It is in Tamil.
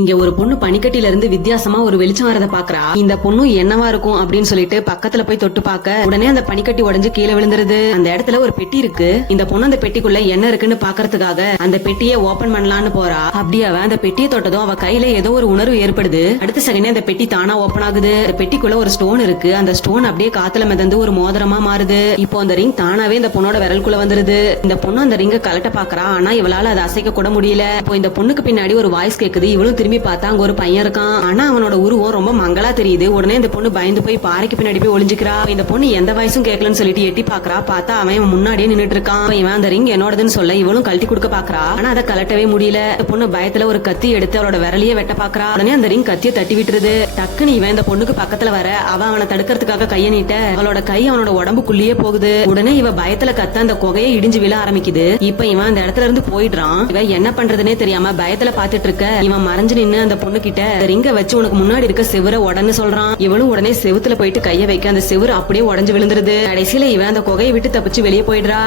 இங்க ஒரு பொண்ணு பனிக்கட்டில இருந்து வித்தியாசமா ஒரு வெளிச்சம் வரத பாக்குறா. இந்த பொண்ணு என்னவா இருக்கும் அப்படின்னு சொல்லிட்டு பக்கத்துல போய் தொட்டு பாக்க உடனே அந்த பனிக்கட்டி உடைஞ்சு கீழே விழுந்துருது. அந்த இடத்துல ஒரு பெட்டி இருக்கு. இந்த பொண்ணு அந்த பெட்டிக்குள்ள என்ன இருக்குன்னு பாக்குறதுக்காக அந்த பெட்டியை ஓபன் பண்ணலான்னு போறா. அப்படி அவ அந்த பெட்டியை தொட்டதும் அவ கையில ஏதோ ஒரு உணர்வு ஏற்படுது. அடுத்த செகண்டே அந்த பெட்டி தானா ஓபன் ஆகுது. அந்த பெட்டிக்குள்ள ஒரு ஸ்டோன் இருக்கு. அந்த ஸ்டோன் அப்படியே காத்துல மிதந்து ஒரு மோதிரமா மாறுது. இப்போ அந்த ரிங் தானாவே இந்த பொண்ணோட விரலுக்குள்ள வந்துருது. இந்த பொண்ணு அந்த ரிங்க கலட்ட பாக்குறா. ஆனா இவளால அதை அசைக்க கூட முடியல. இப்போ இந்த பொண்ணுக்கு பின்னாடி ஒரு வாய்ஸ் கேக்குது. இவளும் திரும்பி பார்த்தா அங்க ஒரு பையன் இருக்கான். ஆனா அவனோட உருவம் ரொம்ப மங்களா தெரியுது. உடனே இந்த பொண்ணு பயந்து போய் பாறைக்கு பின்னாடி போய் ஒளிஞ்சுக்கிறா. இந்த பொண்ணு எந்த வயசும் கேட்கலன்னு சொல்லிட்டு எட்டி பாக்குறா. பார்த்தா அவன் முன்னாடியே நின்னுட்டு இருக்கான். இவன் அந்த ரிங் என்னோடதுன்னு சொல்ல இவளும் கழட்டி கொடுக்க பாக்குறா. ஆனா அதை கலட்டவே முடியல. இந்த பொண்ணு பயத்துல ஒரு கத்தி எடுத்து அவளோட விரலையே வெட்ட பாக்குறா. உடனே அந்த ரிங் கத்தியை தட்டி விட்டுருது. டக்குன்னு இவன் இந்த பொண்ணுக்கு பக்கத்துல வர அவனை தடுக்கிறதுக்காக கைய நீட்ட அவளோட கை அவனோட உடம்புக்குள்ளேயே போகுது. உடனே இவ பயத்துல கத்த அந்த குகையை இடிஞ்சு விழ ஆரம்பிக்குது. இப்ப இவன் அந்த இடத்துல இருந்து போயிடுறான். இவன் என்ன பண்றதுன்னே தெரியாம பயத்துல பாத்துட்டு இருக்க இவன் மறைஞ்சு நின்னு அந்த பொண்ணு கிட்ட ரிங்க வச்சு உனக்கு முன்னாடி இருக்க செவரை உடனே சொல்றான். இவளும் உடனே செவுத்துல போயிட்டு கைய வைக்க அந்த செவரு அப்படியே உடஞ்சு விழுந்துருது. கடைசியில இவன் அந்த குகையை விட்டு தப்பிச்சு வெளியே போயிடுறா.